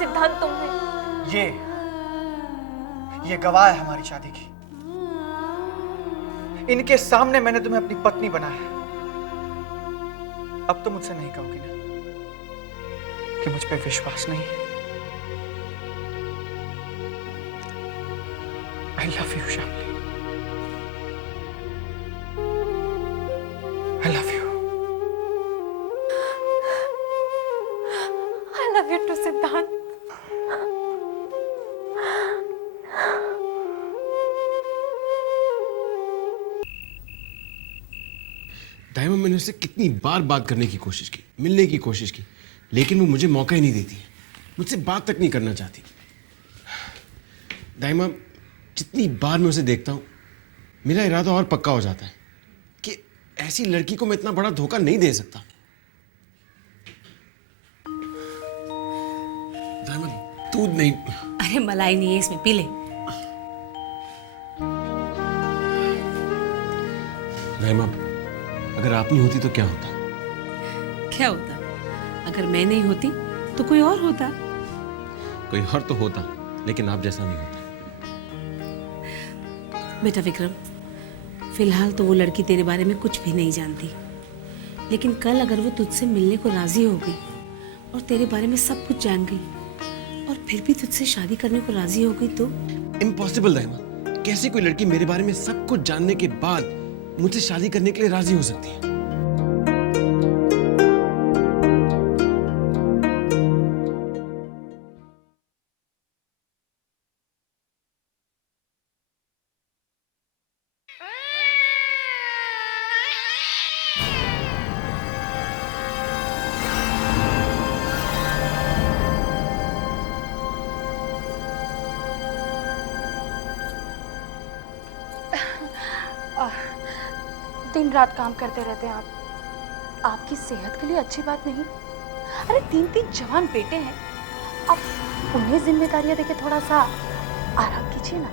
सिद्धांत तुमने। ये गवाह है हमारी शादी की। इनके सामने मैंने तुम्हें अपनी पत्नी बनाया। अब तो मुझसे नहीं कहोगी ना कि मुझ पे विश्वास नहीं है? I love you, Shamli. I love you. I love you too, सिद्धांत। दाइमा, मैंने उससे कितनी बार बात करने की कोशिश की, मिलने की कोशिश की, लेकिन वो मुझे मौका ही नहीं देती है। मुझसे बात तक नहीं करना चाहती। दाइमा, जितनी बार मैं उसे देखता हूँ मेरा इरादा और पक्का हो जाता है कि ऐसी लड़की को मैं इतना बड़ा धोखा नहीं दे सकता। दाइमा, दूध नहीं। अरे मलाई नहीं है इसमें, पी ले। दाइमा, अगर आप नहीं होती तो क्या होता? क्या होता? अगर मैं नहीं होती तो कोई और होता। कोई और तो होता, लेकिन आप जैसा नहीं होता। बेटा विक्रम, फिलहाल तो वो लड़की तेरे बारे में कुछ भी नहीं जानती, लेकिन कल अगर वो तुझसे मिलने को राजी हो गई और तेरे बारे में सब कुछ जान गई और फिर भी तुझसे शादी करने को राजी हो गई तो? इम्पॉसिबल दाइमा, कैसे कोई लड़की मेरे बारे में सब कुछ जानने के बाद मुझसे शादी करने के लिए राजी हो सकती है? दिन रात काम करते रहते हैं आप। आपकी सेहत के लिए अच्छी बात नहीं। अरे 3 जवान बेटे हैं, अब उन्हें जिम्मेदारियां देके थोड़ा सा आराम कीजिए ना।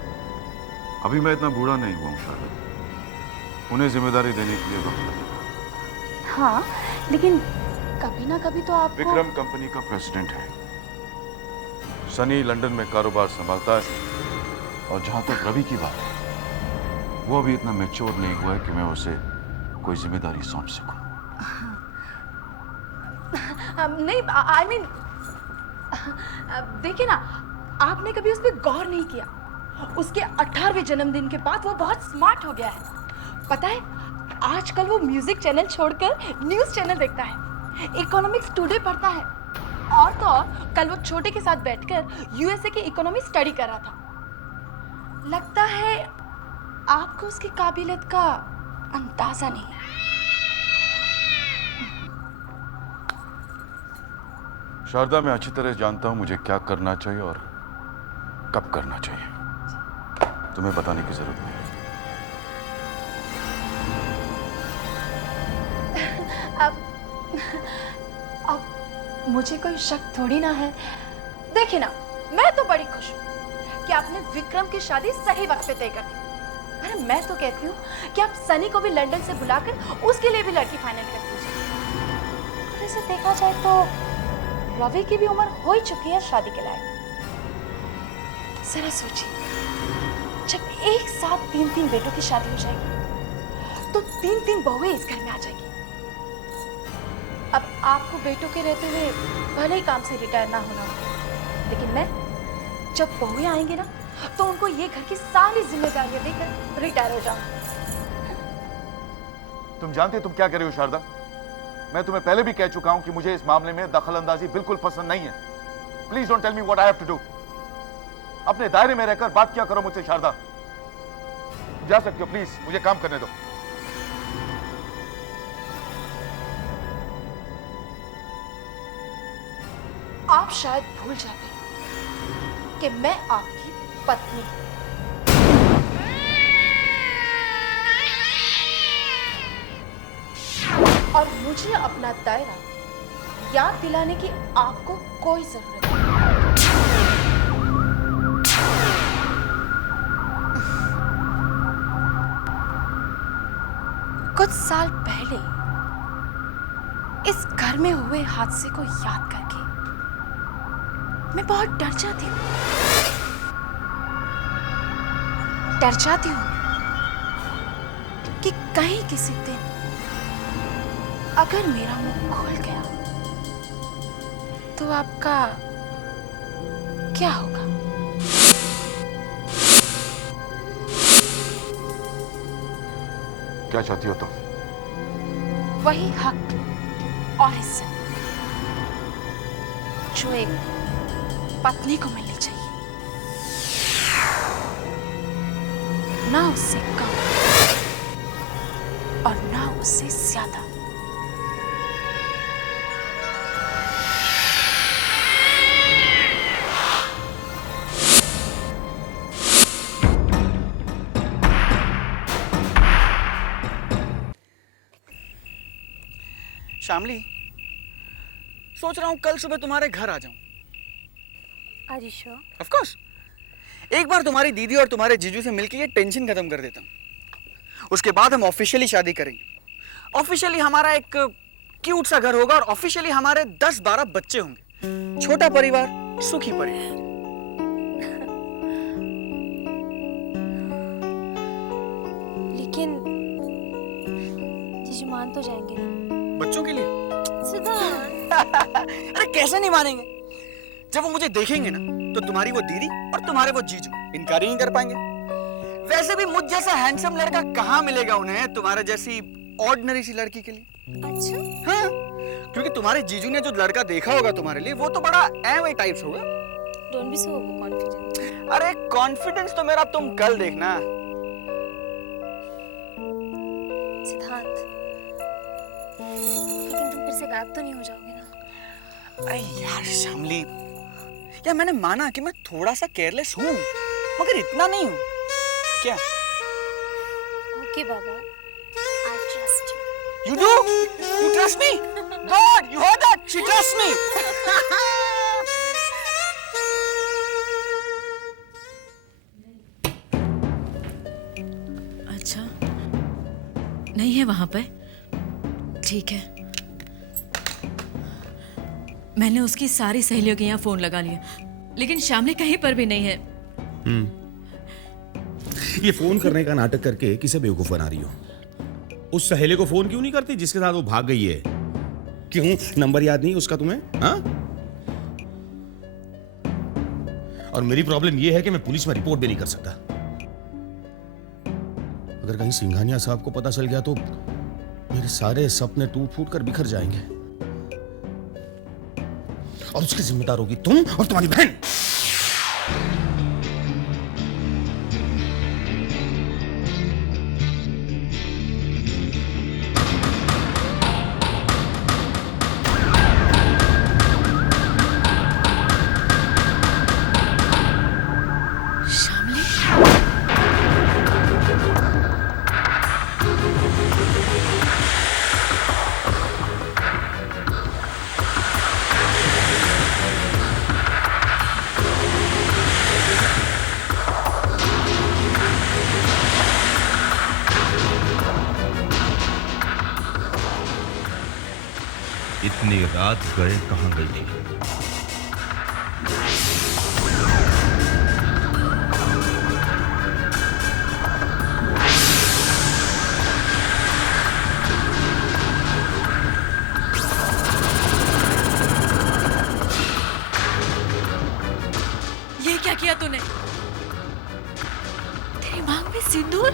अभी मैं इतना बूढ़ा नहीं हुआ हूँ शायद, उन्हें जिम्मेदारी देने के लिए वक्त लगेगा। हाँ, लेकिन कभी ना कभी तो आपको। विक्रम कंपनी का प्रेसिडेंट है, सनी लंदन में कारोबार संभालता है, और जहां तक रवि की बात है, वो अभी इतना मैच्योर नहीं हुआ है कि मैं उसे कोई जिम्मेदारी सौंप सकूं। नहीं, आई मीन देखिए ना, आपने कभी उस पर गौर नहीं किया। उसके 18वें जन्मदिन के बाद वो बहुत स्मार्ट हो गया है। पता है, आजकल वो म्यूजिक चैनल छोड़कर न्यूज़ चैनल देखता है, इकोनॉमिक्स टुडे पढ़ता है, और तो और कल वो छोटे के साथ बैठकर यूएसए की इकोनॉमी स्टडी कर रहा था। लगता है आपको उसकी काबिलियत का अंदाजा नहीं है। शारदा, मैं अच्छी तरह जानता हूं मुझे क्या करना चाहिए और कब करना चाहिए, तुम्हें बताने की जरूरत नहीं। अब मुझे कोई शक थोड़ी ना है। देखिए ना, मैं तो बड़ी खुश हूँ कि आपने विक्रम की शादी सही वक्त पे तय कर दी। अरे मैं तो कहती हूँ कि आप सनी को भी लंदन से बुलाकर उसके लिए भी लड़की फाइनल कर दीजिए। और इसे देखा जाए तो रवि की भी उम्र हो ही चुकी है शादी के लायक। जरा सोचिए, जब एक साथ 3 बेटों की शादी हो जाएगी तो 3 बहुएं इस घर में आ जाएगी। अब आपको बेटों के रहते हुए भले ही काम से रिटायर ना होना हो, लेकिन मैं जब बहुएं आएंगे ना तो उनको ये घर की सारी जिम्मेदारियां देकर रिटायर हो जाऊंगी। तुम जानते तुम क्या कर रही हो शारदा? मैं तुम्हें पहले भी कह चुका हूं कि मुझे इस मामले में दखलंदाजी बिल्कुल पसंद नहीं है। Please don't tell me what I have to do. अपने दायरे में रहकर बात क्या करो मुझसे शारदा। जा सकते हो, प्लीज मुझे काम करने दो। आप शायद भूल जाते हैं कि मैं आपकी पत्नी हूं। और मुझे अपना दायरा याद दिलाने की आपको कोई जरूरत नहीं। कुछ साल पहले इस घर में हुए हादसे को याद करके मैं बहुत डर जाती हूँ। डर जाती हूँ कि कहीं किसी दिन अगर मेरा मुंह खुल गया तो आपका क्या होगा? क्या चाहती हो तुम? वही हक और इज्जत जो एक पत्नी को मिलनी चाहिए, ना उससे कम और ना उससे ज्यादा। शामली, सोच रहा हूँ कल सुबह तुम्हारे घर आ जाऊं। Are you sure? Of course. एक बार तुम्हारी दीदी और तुम्हारे जीजू से मिलकर ये टेंशन खत्म कर देता हूँ। उसके बाद हम ऑफिशियली शादी करेंगे। ऑफिशियली हमारा एक क्यूट सा घर होगा और ऑफिशियली हमारे 10-12 बच्चे होंगे। छोटा परिवार, सुखी परिवार। लेकिन जीजू मान तो जाएंगे ना? बच्चों के लिए? सिद्धांत, अरे कैसे नहीं मानेंगे? जब वो मुझे देखेंगे ना तो तुम्हारी वो दीदी और तुम्हारे वो जीजू इनकार ही नहीं कर पाएंगे। वैसे भी मुझ जैसा हैंडसम लड़का कहाँ मिलेगा उन्हें तुम्हारे जैसी ऑर्डिनरी सी लड़की के लिए। अच्छा, हाँ, क्योंकि तुम्हारे जीजू ने जो लड़का देखा होगा तुम्हारे लिए वो तो बड़ा एवं टाइप्स होगा। Don't be so confident. अरे कॉन्फिडेंस तो मेरा तुम कल देखना। सिद्धांत, लेकिन तुम फिर से गायब तो नहीं हो जाओगे ना? अरे यार शामली, यार मैंने माना कि मैं थोड़ा सा केयरलेस हूँ, मगर इतना नहीं हूँ। क्या? Okay Baba, I trust you. You do? You trust me? God, you heard that? She trusts me. अच्छा, नहीं है वहां पे? ठीक है। मैंने उसकी सारी सहेलियों के यहाँ फोन लगा लिया, लेकिन शामली कहीं पर भी नहीं है। ये फोन करने का नाटक करके किसे बेवकूफ बना रही हो? उस सहेली को फोन क्यों नहीं करती जिसके साथ वो भाग गई है? क्यों नंबर याद नहीं उसका तुम्हें? हाँ? और मेरी प्रॉब्लम ये है कि मैं पुलिस में रिपोर्ट भी नहीं कर सकता। अगर कहीं सिंघानिया साहब को पता चल गया तो मेरे सारे सपने टूट फूट कर बिखर जाएंगे और उसकी जिम्मेदार होगी तुम और तुम्हारी बहन। इतनी रात गए कहां गई? ये क्या किया तूने? तेरी मांग में सिंदूर?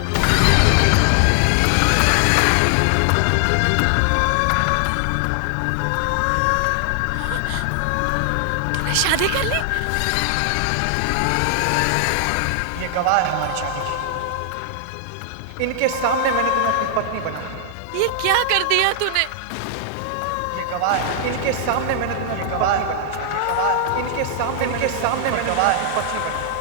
तूने शादी कर ली? ये गवाह है हमारी शादी की। इनके सामने मैंने तुम्हें अपनी पत्नी बनाया। ये क्या कर दिया तूने? ये गवाह है। इनके सामने मैंने तुम्हें अपनी पत्नी बनाया। ये गवाह है। इनके सामने मैंने गवाह है पत्नी बनाया।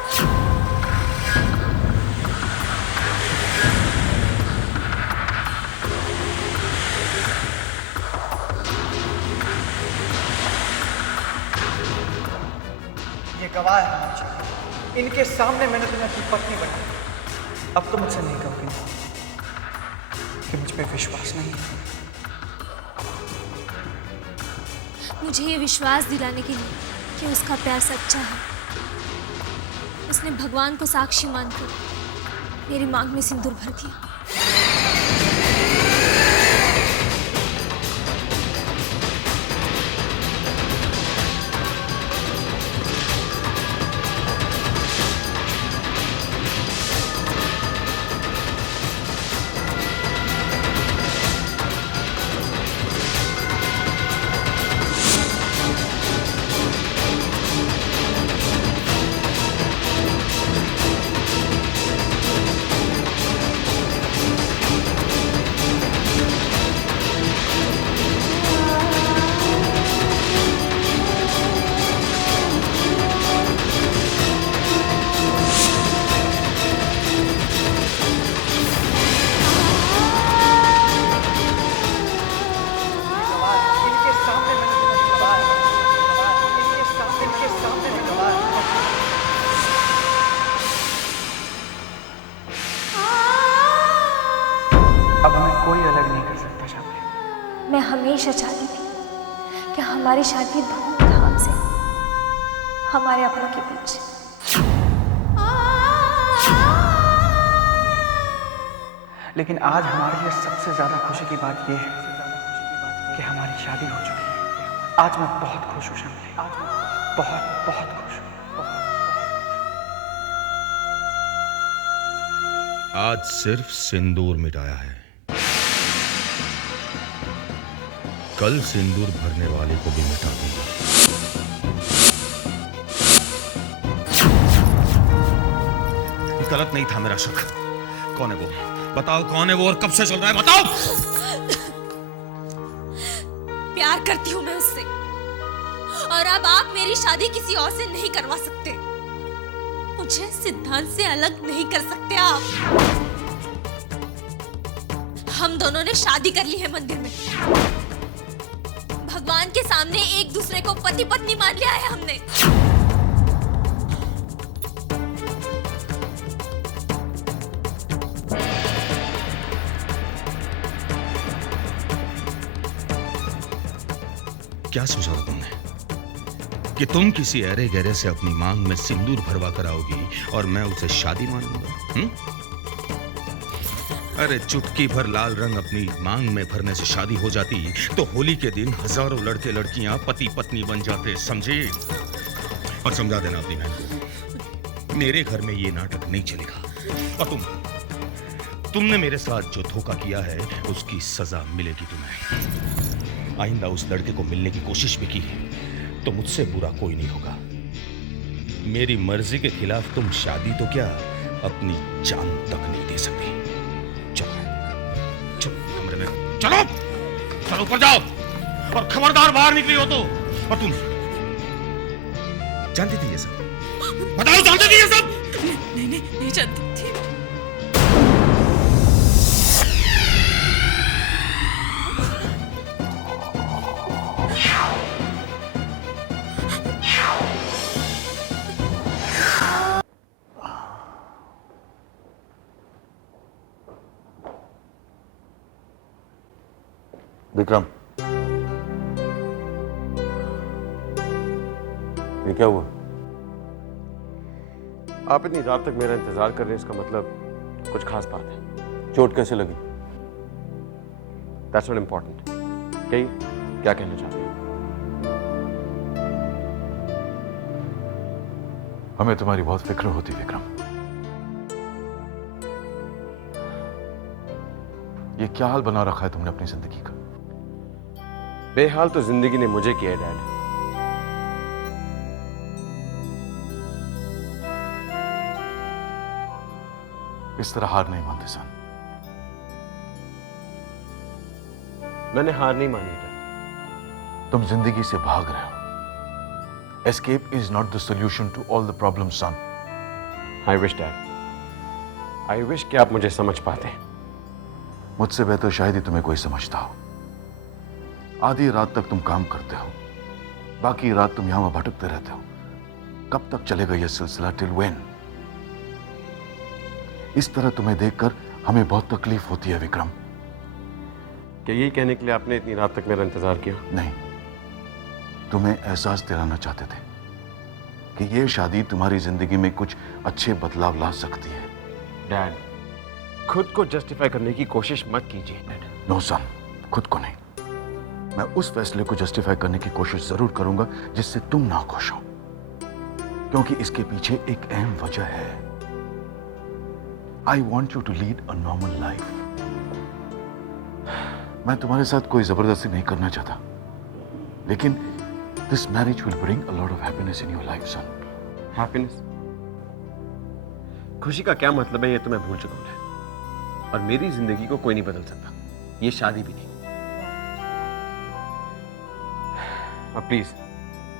ये गवाह है हमारी शादी। इनके सामने मैंने तुम्हें अपनी पत्नी बनाया। अब तो मुझसे नहीं कहोगे कि मुझ पे विश्वास नहीं है। मुझे ये विश्वास दिलाने के लिए कि उसका प्यार सच्चा है। उसने भगवान को साक्षी मानकर मेरी मांग में सिंदूर भर दिया। अब हमें कोई अलग नहीं कर सकता शामली। मैं हमेशा चाहती थी कि हमारी शादी धूमधाम से हमारे अपनों के बीच। लेकिन आज हमारे लिए सबसे ज्यादा खुशी की बात यह है कि हमारी शादी हो चुकी है। आज मैं बहुत खुश हूँ शामली, आज मैं बहुत बहुत खुश हूँ। आज सिर्फ सिंदूर मिटाया है, कल सिंदूर भरने वाले को भी मिटा दूंगा। गलत नहीं था मेरा शक। कौन है वो? बताओ कौन है वो और कब से चल रहा है? बताओ। प्यार करती हूँ मैं उससे, और अब आप मेरी शादी किसी और से नहीं करवा सकते। मुझे सिद्धांत से अलग नहीं कर सकते आप। हम दोनों ने शादी कर ली है मंदिर में। भगवान के सामने एक दूसरे को पति पत्नी मान लिया है हमने। क्या सोचा था तुमने कि तुम किसी अरे गहरे से अपनी मांग में सिंदूर भरवा कर आओगी और मैं उसे शादी मान लूंगा? अरे चुटकी भर लाल रंग अपनी मांग में भरने से शादी हो जाती तो होली के दिन हजारों लड़के लड़कियां पति पत्नी बन जाते, समझे? और समझा देना अपनी बहन को, मेरे घर में ये नाटक नहीं चलेगा। और तुमने मेरे साथ जो धोखा किया है उसकी सजा मिलेगी तुम्हें। आइंदा उस लड़के को मिलने की कोशिश भी की तो मुझसे बुरा कोई नहीं होगा। मेरी मर्जी के खिलाफ तुम शादी तो क्या अपनी जान तक नहीं दे सकती। चलो चलो कमरे में चलो, चलो ऊपर जाओ और खबरदार बाहर निकली हो तो। और तुम जानती थी ये सब? बताओ जानती थी ये सब? नहीं जानती थी। विक्रम, ये क्या हुआ? आप इतनी रात तक मेरा इंतजार कर रहे हैं, इसका मतलब कुछ खास बात है। चोट कैसे लगी? That's not important. कही क्या कहना चाहते हैं? हमें तुम्हारी बहुत फिक्र होती विक्रम। ये क्या हाल बना रखा है तुमने अपनी जिंदगी का? बेहाल तो जिंदगी ने मुझे किया है डैड। इस तरह हार नहीं मानते सन। मैंने हार नहीं मानी डैड। तुम जिंदगी से भाग रहे हो। Escape is not the solution to all the problems son. I wish dad, I wish कि आप मुझे समझ पाते। मुझसे बेहतर शायद ही तुम्हें कोई समझता हो। आधी रात तक तुम काम करते हो, बाकी रात तुम यहां भटकते रहते हो। कब तक चलेगा यह सिलसिला? Till when? इस तरह तुम्हें देखकर हमें बहुत तकलीफ होती है विक्रम। क्या यही कहने के लिए आपने इतनी रात तक मेरा इंतजार किया? नहीं, तुम्हें एहसास दिलाना चाहते थे कि ये शादी तुम्हारी जिंदगी में कुछ अच्छे बदलाव ला सकती है। डैड, खुद को जस्टिफाई करने की कोशिश मत कीजिए डैड। नो सन, खुद को नहीं। मैं उस फैसले को जस्टिफाई करने की कोशिश जरूर करूंगा जिससे तुम ना खुश हो, क्योंकि इसके पीछे एक अहम वजह है। I want you to lead a normal life. मैं तुम्हारे साथ कोई जबरदस्ती नहीं करना चाहता, लेकिन this marriage will bring a lot of happiness in your life son. Happiness? खुशी का क्या मतलब है ये तो मैं भूल चुका हूं डैड। और मेरी जिंदगी को कोई नहीं बदल सकता, ये शादी भी नहीं। अब प्लीज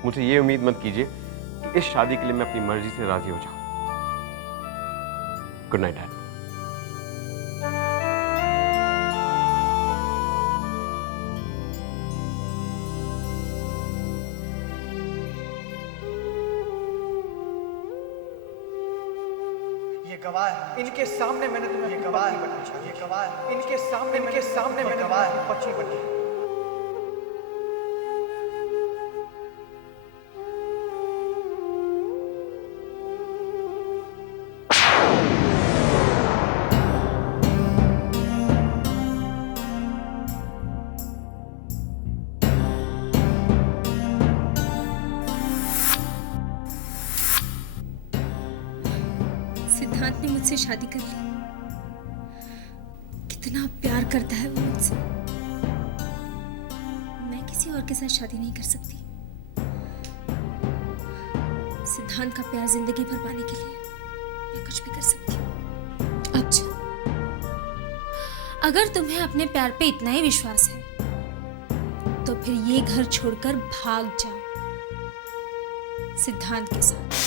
मुझे ये उम्मीद मत कीजिए कि इस शादी के लिए मैं अपनी मर्जी से राजी हो जाऊं। Good night dad. ये गवाह है, इनके सामने मैंने तुम्हें ये गवाह बनाया। ये गवाह है, इनके सामने मैंने गवाह पत्नी बनी। सिद्धांत ने मुझसे शादी कर ली। कितना प्यार करता है वो मुझसे। मैं किसी और के साथ शादी नहीं कर सकती। सिद्धांत का प्यार जिंदगी भर पाने के लिए मैं कुछ भी कर सकती हूँ। अच्छा, अगर तुम्हें अपने प्यार पे इतना ही विश्वास है तो फिर ये घर छोड़कर भाग जाओ सिद्धांत के साथ।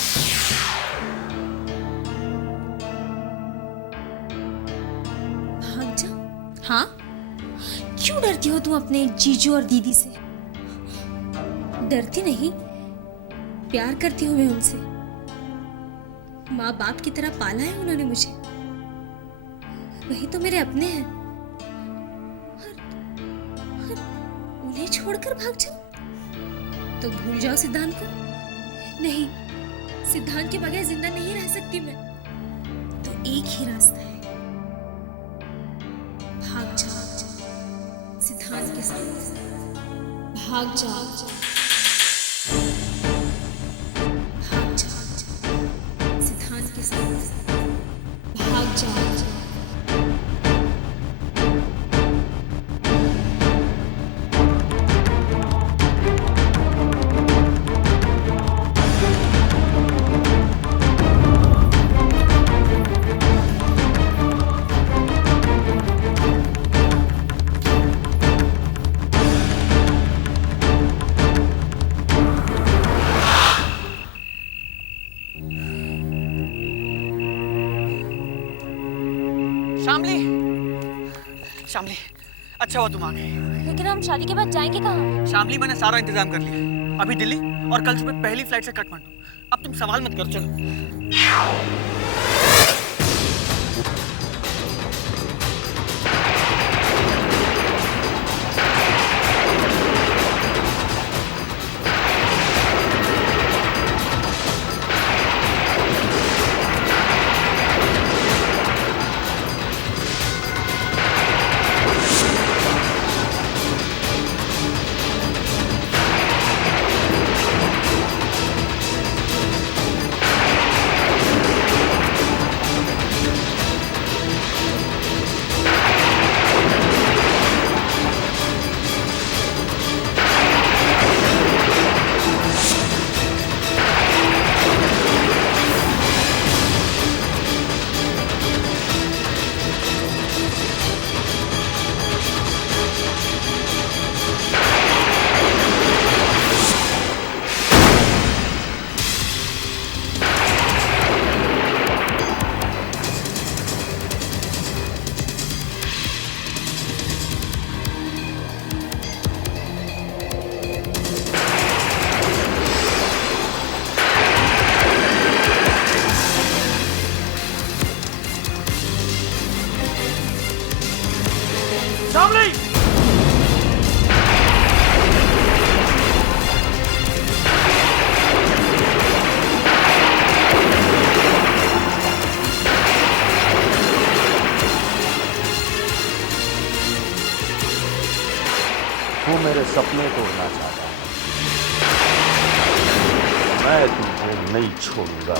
हाँ, क्यों डरती हो तुम अपने जीजू और दीदी से? डरती नहीं, प्यार करती हूँ मैं उनसे। माँ बाप की तरह पाला है उन्होंने मुझे, वही तो मेरे अपने हैं। और उन्हें छोड़कर भाग जाओ तो भूल जाओ सिद्धांत को। नहीं, सिद्धांत के बगैर जिंदा नहीं रह सकती मैं। तो एक ही रास्ता है, भाग जाओ सिद्धांत के साथ। भाग जाओ, भाग जाओ सिद्धांत के साथ। भाग जाओ। शामली, शामली, अच्छा हुआ तुम आ गई। लेकिन हम शादी के बाद जाएंगे कहाँ? शामली, मैंने सारा इंतजाम कर लिया। अभी दिल्ली और कल सुबह पहली फ्लाइट से काठमांडू। अब तुम सवाल मत करो, चलो। मेरे सपने तोड़ना चाहता है, मैं तुझे नहीं छोड़ूंगा।